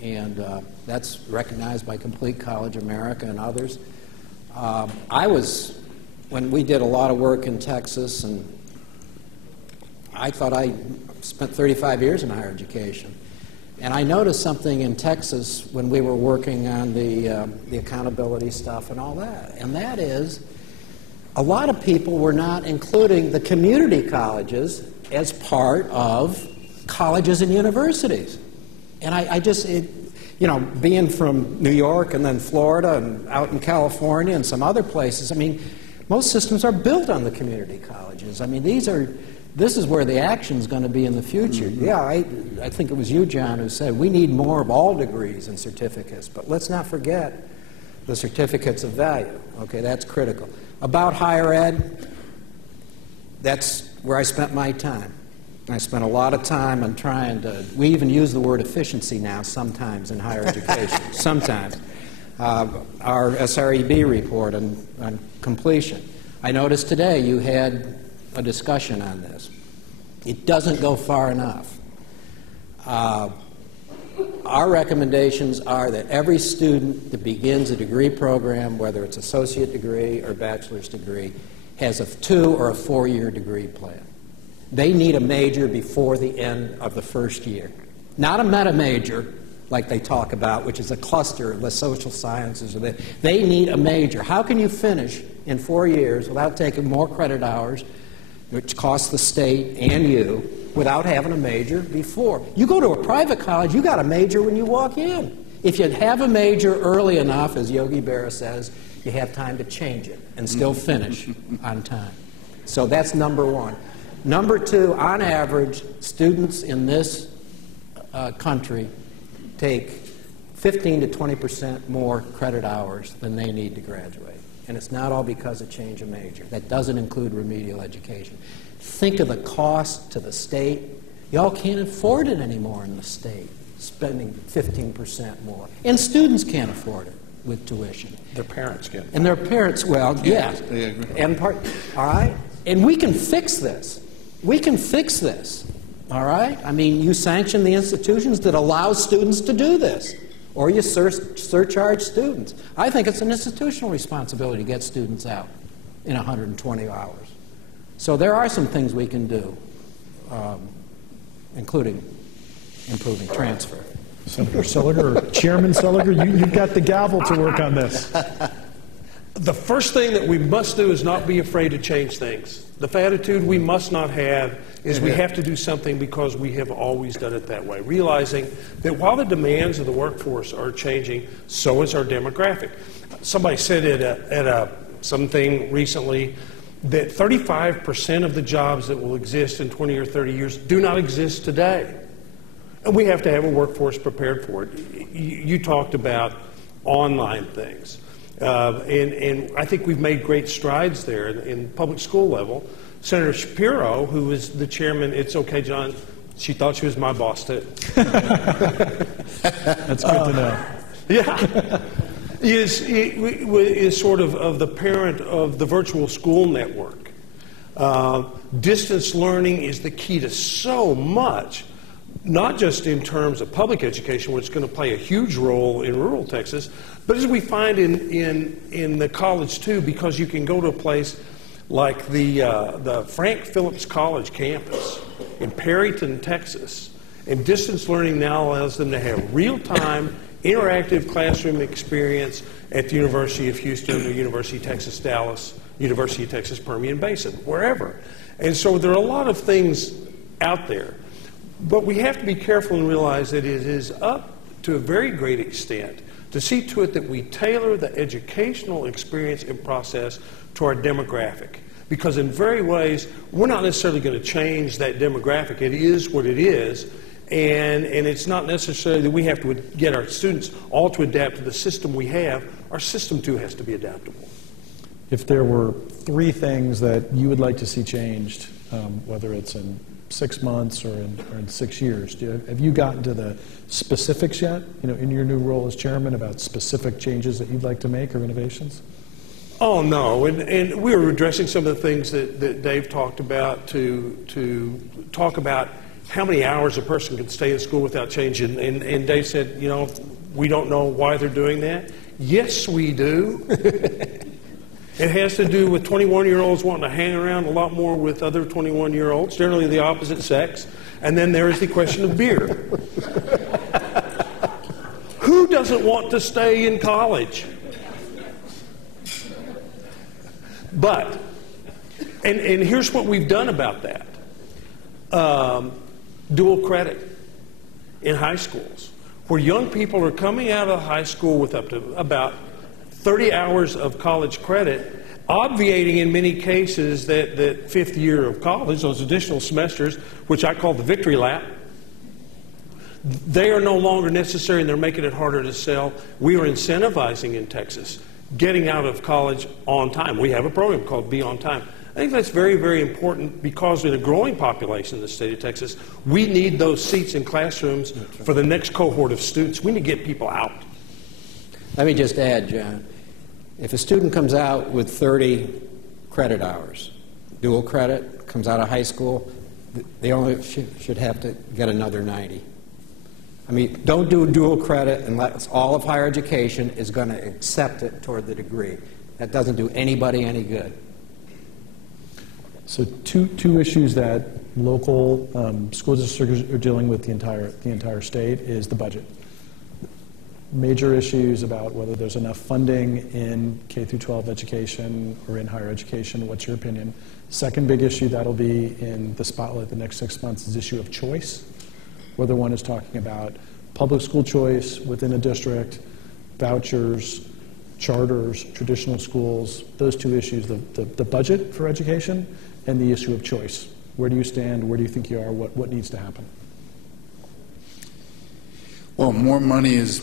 and that's recognized by Complete College America and others. When we did a lot of work in Texas, and I thought I spent 35 years in higher education, and I noticed something in Texas when we were working on the accountability stuff and all that, and that is a lot of people were not including the community colleges as part of colleges and universities. And you know, being from New York and then Florida and out in California and some other places, I mean, most systems are built on the community colleges. I mean, this is where the action is going to be in the future. Yeah, I think it was you, John, who said we need more of all degrees and certificates, but let's not forget the certificates of value. Okay, that's critical. About higher ed, that's where I spent my time. I spent a lot of time on trying to, we even use the word efficiency now sometimes in higher education, sometimes. Our SREB report on completion. I noticed today you had a discussion on this. It doesn't go far enough. Our recommendations are that every student that begins a degree program, whether it's associate degree or bachelor's degree, has a 2- or 4-year degree plan. They need a major before the end of the first year. Not a meta major, like they talk about, which is a cluster of the social sciences. They need a major. How can you finish in 4 years without taking more credit hours, which costs the state and you, without having a major before? You go to a private college, you got a major when you walk in. If you have a major early enough, as Yogi Berra says, you have time to change it and still finish on time. So that's number one. Number two, on average, students in this country take 15 to 20% more credit hours than they need to graduate. And it's not all because of change of major. That doesn't include remedial education. Think of the cost to the state. Y'all can't afford it anymore in the state, spending 15% more. And students can't afford it with tuition. Their parents can. And their parents, well, yeah. They agree. And all right? And we can fix this. We can fix this, all right? I mean, you sanction the institutions that allow students to do this, or you surcharge students. I think it's an institutional responsibility to get students out in 120 hours. So there are some things we can do, including improving transfer. Senator Seliger, or Chairman Seliger, you've got the gavel to work on this. The first thing that we must do is not be afraid to change things. The attitude we must not have is we have to do something because we have always done it that way, realizing that while the demands of the workforce are changing, so is our demographic. Somebody said at something recently that 35% of the jobs that will exist in 20 or 30 years do not exist today. And we have to have a workforce prepared for it. You talked about online things. And I think we've made great strides there in public school level. Senator Shapiro, who is the chairman, it's okay, John, she thought she was my boss too. That's good to know. Yeah. Is sort of the parent of the virtual school network. Distance learning is the key to so much, not just in terms of public education, which is going to play a huge role in rural Texas, but as we find in the college too, because you can go to a place like the Frank Phillips College campus in Perryton, Texas, and distance learning now allows them to have real-time, interactive classroom experience at the University of Houston, the University of Texas Dallas, University of Texas Permian Basin, wherever. And so there are a lot of things out there. But we have to be careful and realize that it is up to a very great extent to see to it that we tailor the educational experience and process to our demographic. Because in very ways, we're not necessarily going to change that demographic. It is what it is. And it's not necessarily that we have to get our students all to adapt to the system we have. Our system, too, has to be adaptable. If there were 3 things that you would like to see changed, whether it's in 6 months or in 6 years, have you gotten to the specifics yet, in your new role as chairman, about specific changes that you'd like to make or innovations? Oh, no. And we were addressing some of the things that Dave talked about to talk about how many hours a person can stay in school without change. And Dave said, you know, we don't know why they're doing that. Yes, we do. It has to do with 21-year-olds wanting to hang around a lot more with other 21-year-olds, generally the opposite sex. And then there is the question of beer. Who doesn't want to stay in college? But, and here's what we've done about that. Dual credit in high schools, where young people are coming out of high school with up to about 30 hours of college credit, obviating in many cases that fifth year of college, those additional semesters, which I call the victory lap. They are no longer necessary, and they're making it harder to sell. We are incentivizing in Texas getting out of college on time. We have a program called Be On Time. I think that's very, very important because in a growing population in the state of Texas, we need those seats in classrooms for the next cohort of students. We need to get people out. Let me just add, John, if a student comes out with 30 credit hours, dual credit, comes out of high school, they only should have to get another 90. I mean, don't do dual credit unless all of higher education is going to accept it toward the degree. That doesn't do anybody any good. So two issues that local school districts are dealing with the entire state is the budget. Major issues about whether there's enough funding in K through 12 education or in higher education. What's your opinion? Second big issue that'll be in the spotlight the next 6 months is the issue of choice. Whether one is talking about public school choice within a district, vouchers, charters, traditional schools, those two issues, the budget for education and the issue of choice. Where do you stand? Where do you think you are? What needs to happen? Well, more money is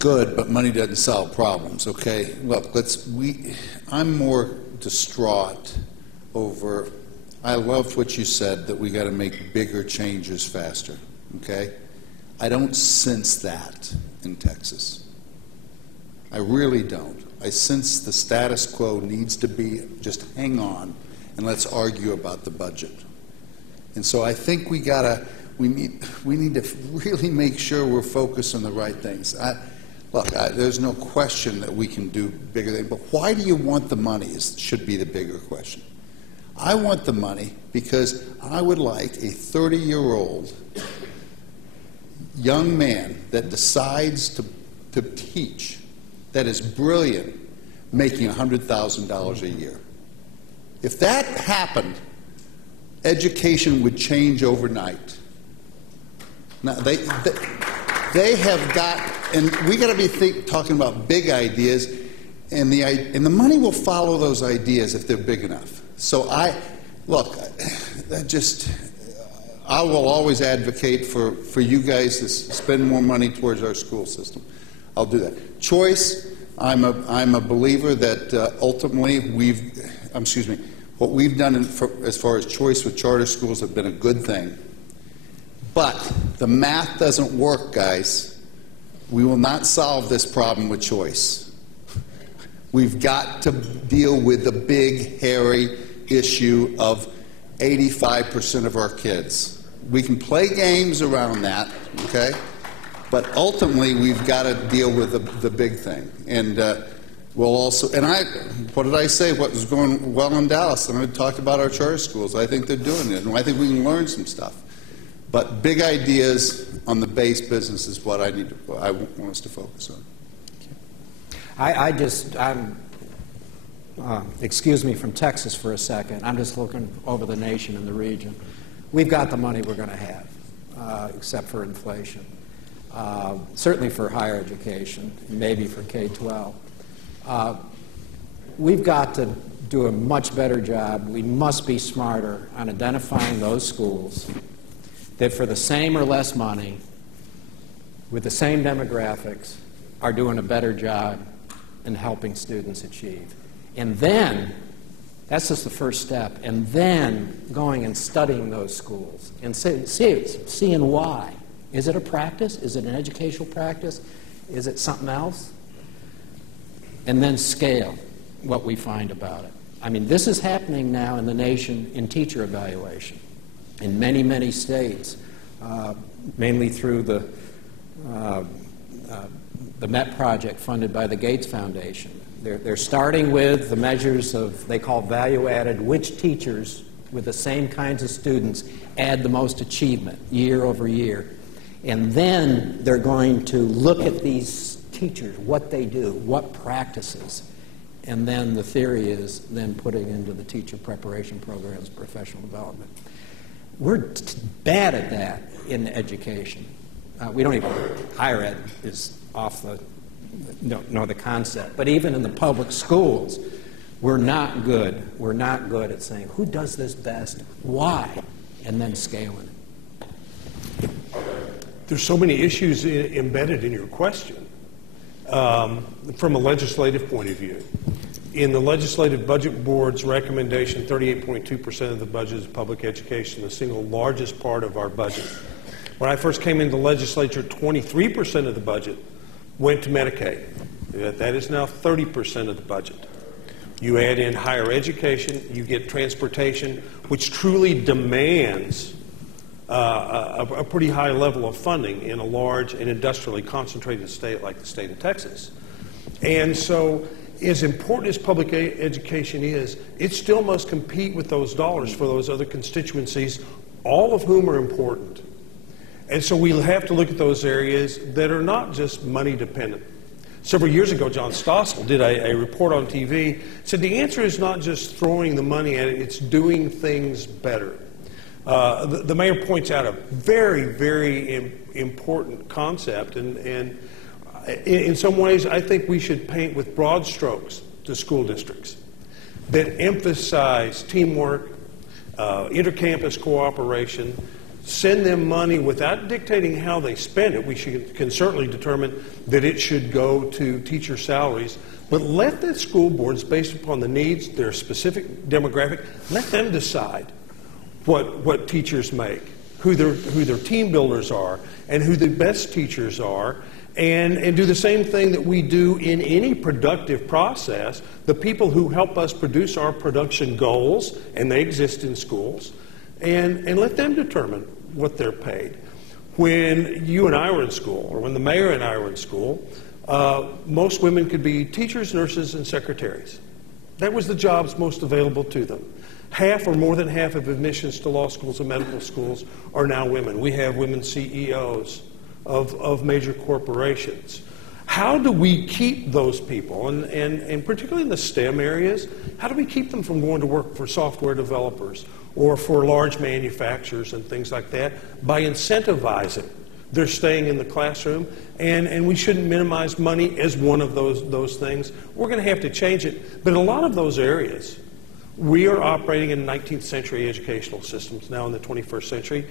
good, but money doesn't solve problems, okay? Look, I'm more distraught over, I loved what you said, that we got to make bigger changes faster, okay? I don't sense that in Texas. I really don't. I sense the status quo needs to be just hang on and let's argue about the budget. And so I think we need to really make sure we're focused on the right things. There's no question that we can do bigger things, but why do you want the money should be the bigger question. I want the money because I would like a 30-year-old young man that decides to teach, that is brilliant, making $100,000 a year. If that happened, education would change overnight. Now, they have got, and we got to be talking about big ideas, and the money will follow those ideas if they're big enough. So I will always advocate for you guys to spend more money towards our school system. I'll do that. Choice, I'm a believer that ultimately what we've done as far as choice with charter schools have been a good thing. But the math doesn't work, guys. We will not solve this problem with choice. We've got to deal with the big, hairy issue of 85% of our kids. We can play games around that, okay? But ultimately, we've got to deal with the big thing. And we'll also, what did I say? What was going well in Dallas? And I talked about our charter schools. I think they're doing it, and I think we can learn some stuff. But big ideas on the base business is what I want us to focus on. Excuse me from Texas for a second. I'm just looking over the nation and the region. We've got the money we're going to have, except for inflation. Certainly for higher education, maybe for K-12. We've got to do a much better job. We must be smarter on identifying those schools that for the same or less money, with the same demographics, are doing a better job in helping students achieve. And then, that's just the first step, and then going and studying those schools and seeing why. Is it a practice? Is it an educational practice? Is it something else? And then scale what we find about it. I mean, this is happening now in the nation in teacher evaluation. in many, many states, mainly through the MET project funded by the Gates Foundation. They're starting with the measures of, they call value-added, which teachers with the same kinds of students add the most achievement year over year. And then they're going to look at these teachers, what they do, what practices. And then the theory is then putting into the teacher preparation programs, professional development. We're bad at that in education. We don't even, higher ed is off the, don't know the concept. But even in the public schools, we're not good. We're not good at saying, who does this best, why, and then scaling it. There's so many issues embedded in your question. From a legislative point of view, in the Legislative Budget Board's recommendation, 38.2% of the budget is public education, the single largest part of our budget. When I first came into the legislature, 23% of the budget went to Medicaid. That is now 30% of the budget. You add in higher education, you get transportation, which truly demands a pretty high level of funding in a large and industrially concentrated state like the state of Texas. And so, as important as public education is, it still must compete with those dollars for those other constituencies, all of whom are important. And so we'll have to look at those areas that are not just money dependent. Several years ago, John Stossel did a report on TV, said the answer is not just throwing the money at it, it's doing things better. The mayor points out a very, very important concept, and in some ways I think we should paint with broad strokes to school districts that emphasize teamwork, intercampus cooperation, send them money without dictating how they spend it. We can certainly determine that it should go to teacher salaries, but let the school boards, based upon the needs, their specific demographic, let them decide what teachers make, who their team builders are, and who the best teachers are, and do the same thing that we do in any productive process. The people who help us produce our production goals, and they exist in schools, and let them determine what they're paid. When you and I were in school, or when the mayor and I were in school, most women could be teachers, nurses, and secretaries. That was the jobs most available to them. Half or more than half of admissions to law schools and medical schools are now women. We have women CEOs of major corporations. How do we keep those people, and particularly in the STEM areas, how do we keep them from going to work for software developers or for large manufacturers and things like that? By incentivizing their staying in the classroom, and we shouldn't minimize money as one of those things. We're going to have to change it, but in a lot of those areas, we are operating in 19th century educational systems now in the 21st century.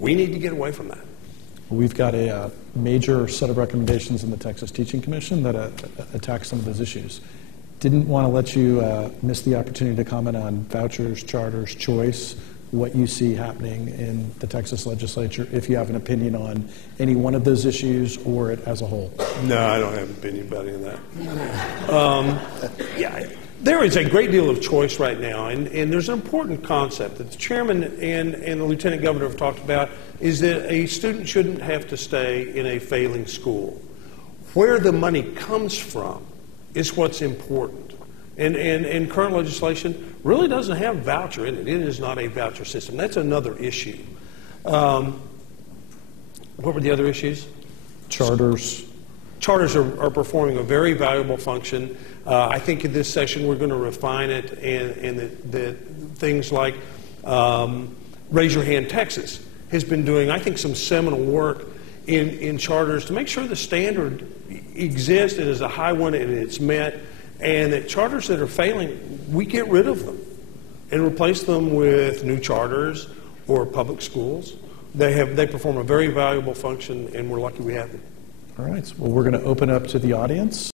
We need to get away from that. We've got a major set of recommendations in the Texas Teaching Commission that attack some of those issues. Didn't want to let you miss the opportunity to comment on vouchers, charters, choice, what you see happening in the Texas legislature, if you have an opinion on any one of those issues or it as a whole. No, I don't have an opinion about any of that. Yeah, there is a great deal of choice right now, and there's an important concept that the chairman and the lieutenant governor have talked about, is that a student shouldn't have to stay in a failing school. Where the money comes from is what's important. And current legislation really doesn't have voucher in it. It is not a voucher system. That's another issue. What were the other issues? Charters. Charters are performing a very valuable function. I think in this session we're going to refine it, and that things like Raise Your Hand Texas has been doing, I think, some seminal work in charters to make sure the standard exists and is a high one and it's met, and that charters that are failing, we get rid of them and replace them with new charters or public schools. They perform a very valuable function, and we're lucky we have them. All right. Well, we're going to open up to the audience.